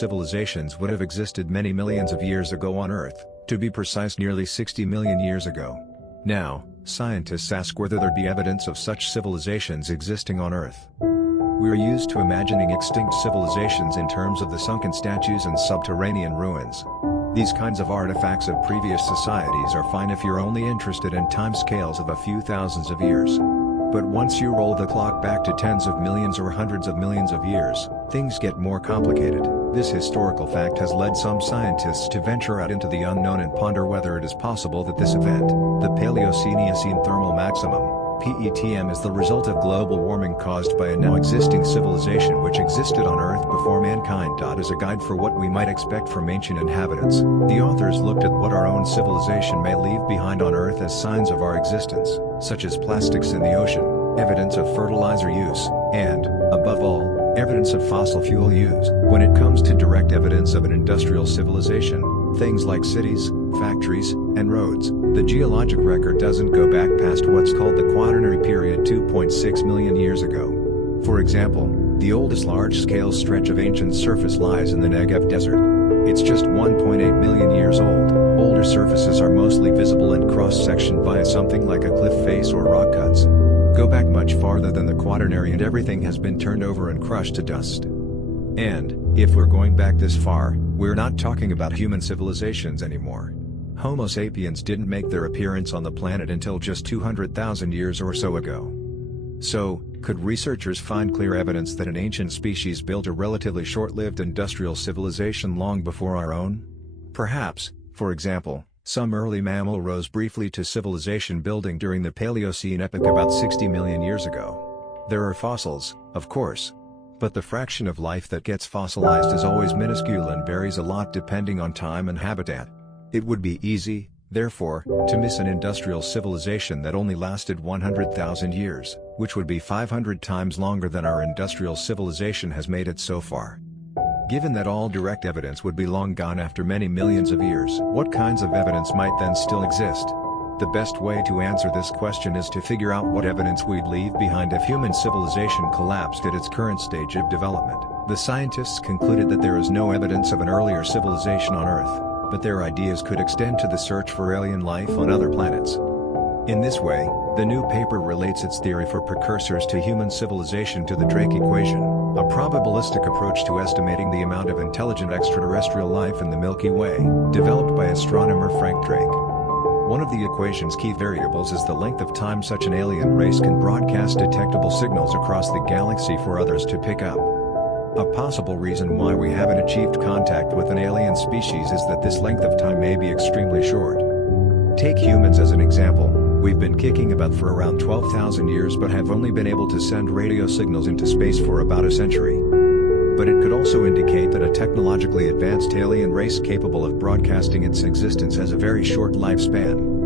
civilizations would have existed many millions of years ago on Earth, to be precise nearly 60 million years ago. Now, scientists ask whether there be evidence of such civilizations existing on Earth. We are used to imagining extinct civilizations in terms of the sunken statues and subterranean ruins. These kinds of artifacts of previous societies are fine if you're only interested in timescales of a few thousands of years. But once you roll the clock back to tens of millions or hundreds of millions of years, things get more complicated. This historical fact has led some scientists to venture out into the unknown and ponder whether it is possible that this event, the Paleocene-Eocene thermal maximum, PETM, is the result of global warming caused by a now existing civilization which existed on Earth before mankind. As a guide for what we might expect from ancient inhabitants, the authors looked at what our own civilization may leave behind on Earth as signs of our existence, such as plastics in the ocean, evidence of fertilizer use, and, above all, evidence of fossil fuel use. When it comes to direct evidence of an industrial civilization, things like cities, factories, and roads, the geologic record doesn't go back past what's called the Quaternary period 2.6 million years ago. For example, the oldest large-scale stretch of ancient surface lies in the Negev desert. It's just 1.8 million years old. Older surfaces are mostly visible and cross-sectioned via something like a cliff face or rock cuts. Go back much farther than the Quaternary and everything has been turned over and crushed to dust. And, if we're going back this far, we're not talking about human civilizations anymore. Homo sapiens didn't make their appearance on the planet until just 200,000 years or so ago. So, could researchers find clear evidence that an ancient species built a relatively short-lived industrial civilization long before our own? Perhaps, for example, some early mammal rose briefly to civilization building during the Paleocene epoch about 60 million years ago. There are fossils, of course. But the fraction of life that gets fossilized is always minuscule and varies a lot depending on time and habitat. It would be easy, therefore, to miss an industrial civilization that only lasted 100,000 years, which would be 500 times longer than our industrial civilization has made it so far. Given that all direct evidence would be long gone after many millions of years, what kinds of evidence might then still exist? The best way to answer this question is to figure out what evidence we'd leave behind if human civilization collapsed at its current stage of development. The scientists concluded that there is no evidence of an earlier civilization on Earth, but their ideas could extend to the search for alien life on other planets. In this way, the new paper relates its theory for precursors to human civilization to the Drake equation, a probabilistic approach to estimating the amount of intelligent extraterrestrial life in the Milky Way, developed by astronomer Frank Drake. One of the equation's key variables is the length of time such an alien race can broadcast detectable signals across the galaxy for others to pick up. A possible reason why we haven't achieved contact with an alien species is that this length of time may be extremely short. Take humans as an example. We've been kicking about for around 12,000 years but have only been able to send radio signals into space for about a century. But it could also indicate that a technologically advanced alien race capable of broadcasting its existence has a very short lifespan.